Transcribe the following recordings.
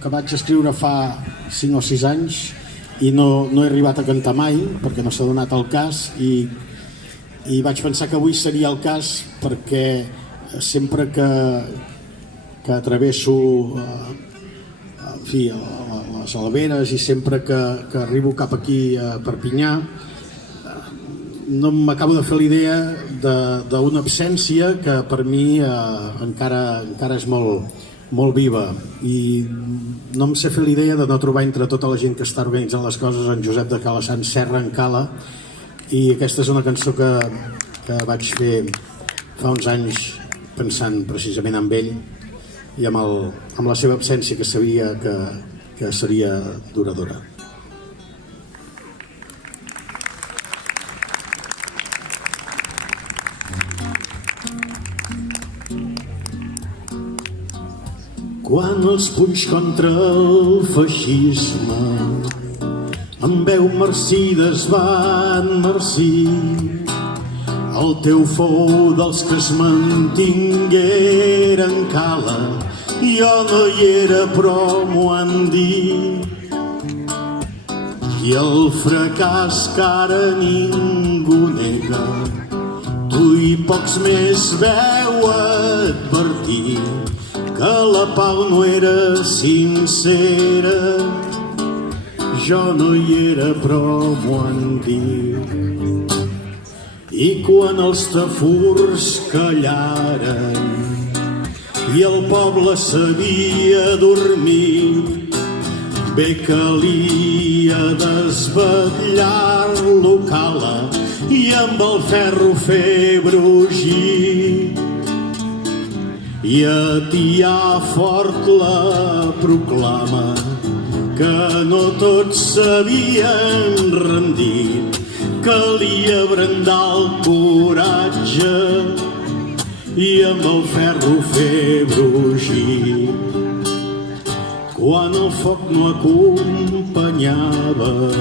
que vaig escriure fa 5 o 6 anys i no he arribat a cantar mai perquè no s'ha donat el cas, i vaig pensar que avui seria el cas perquè sempre que atravesso les Alaveres i sempre que arribo cap aquí a Perpinyà no m'acabo de fer l'idea d'una absència que per mi encara és molt viva, i no em sé fer l'idea de no trobar entre tota la gent que està organitzant les coses en Josep de Calassanç Serra en Cala, i aquesta és una cançó que vaig fer fa uns anys pensant precisament en ell i amb la seva absència, que sabia que seria duradora. Quan els punys contra el feixisme amb veu marcides van marcir, el teu fou dels que es mantingueren Cala, jo no hi era però m'ho han dit, i el fracàs que ara ningú nega, tu i pocs més veu advertir que la pau no era sincera, jo no hi era però m'ho han dit. I quan els tafurs callaren i el poble s'havia dormit, bé calia desvetllar-lo Cala i amb el ferro fer brugir i atiar fort la proclama que no tots s'havien rendit, calia brandar el coratge i amb el ferro fer brugir. Quan el foc no acompanyava,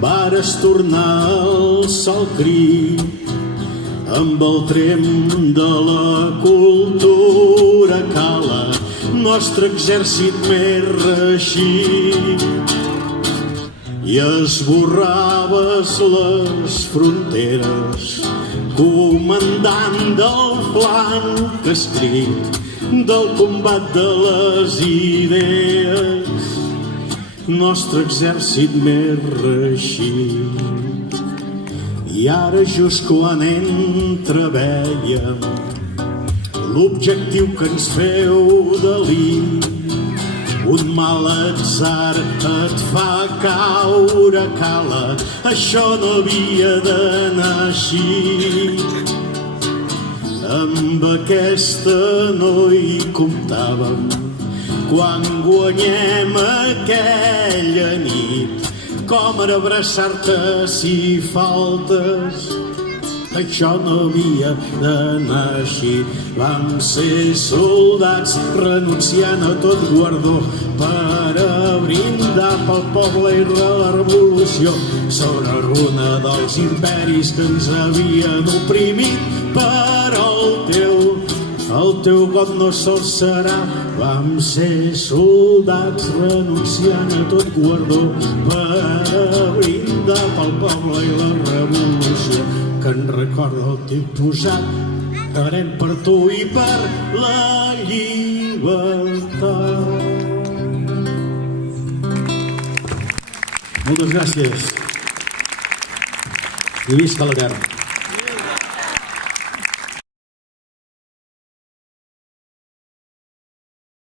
vares tornar al sol crit, amb el trem de la cultura Cala, nostre exèrcit més reeixit, i esborraves les fronteres, comandant del flanc escrit del combat de les idees, nostre exèrcit més reeixit. I ara just quan entreveiem l'objectiu que ens feu delir, un mal atzar et fa caure Cala, això no havia d'anar així. Amb aquesta no hi comptàvem quan guanyem aquella nit, com era abraçar-te si faltes, això no havia d'anar així. Vam ser soldats renunciant a tot guardó per a brindar pel poble i la revolució sobre runa dels imperis que ens havien oprimit, però el teu got no sol serà. Vam ser soldats renunciant a tot guardó per a brindar pel poble i la revolució que en recorda el teu posat. Farem per tu i per la llibertat. Moltes gràcies. I visca la guerra.